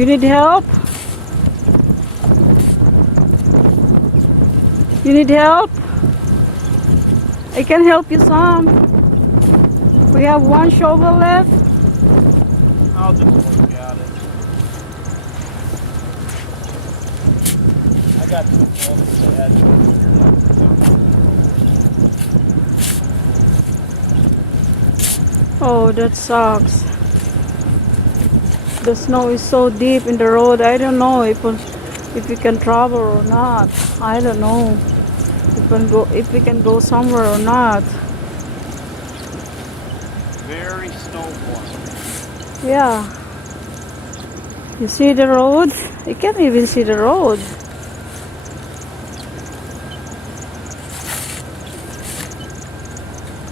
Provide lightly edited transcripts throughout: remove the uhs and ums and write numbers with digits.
You need help? You need help? I can help you some. We have one shovel left. I'll just look at it. I got two shovels ahead. Oh, that sucks. The snow is so deep in the road. I don't know if we can travel or not. I don't know if we can go somewhere or not. Very snowfall. Yeah. You see the road? You can't even see the road.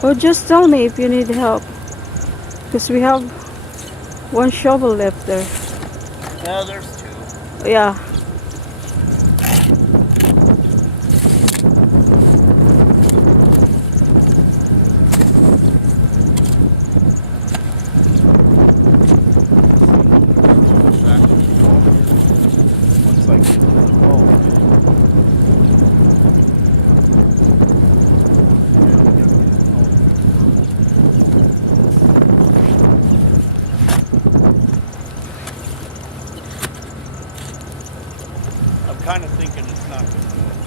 Oh, just tell me if you need help. Because we have one shovel left there. Yeah, there's two. Yeah. Once I get to the road. I'm kind of thinking it's not going to do it.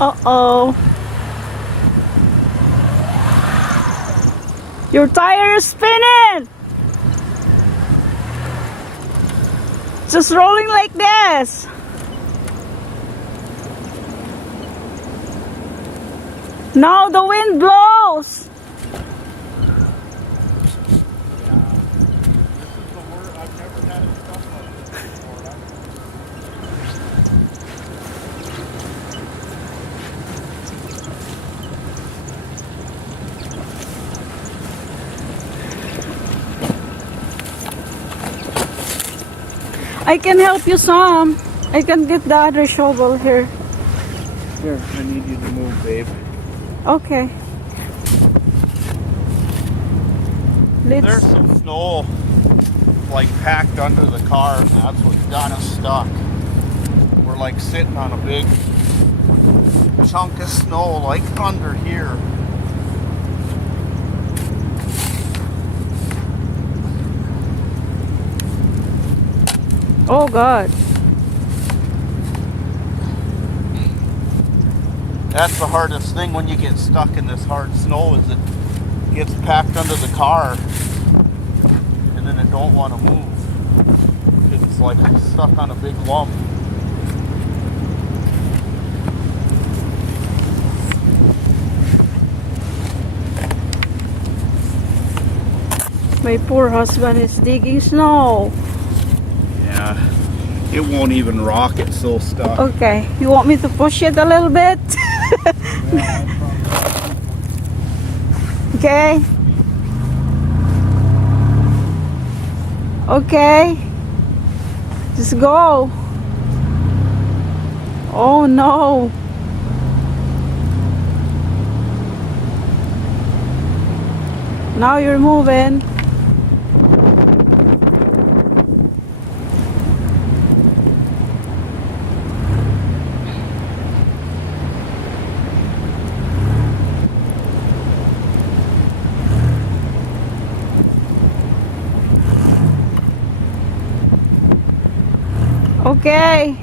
Uh-oh. Your tire is spinning! Just rolling like this. Now the wind blows. This is the word. I've never had it stuff like this before. I can help you some. I can get the other shovel here. Here, I need you to move, babe. Okay. There's some snow like packed under the car, and that's what got us stuck. We're like sitting on a big chunk of snow like under here. Oh God. That's the hardest thing when you get stuck in this hard snow, is it gets packed under the car and then it don't want to move because it's like stuck on a big lump. My poor husband is digging snow. Yeah, it won't even rock, it's so stuck. Okay, you want me to push it a little bit? Okay. Okay. Just go. Oh no. Now you're moving. Okay.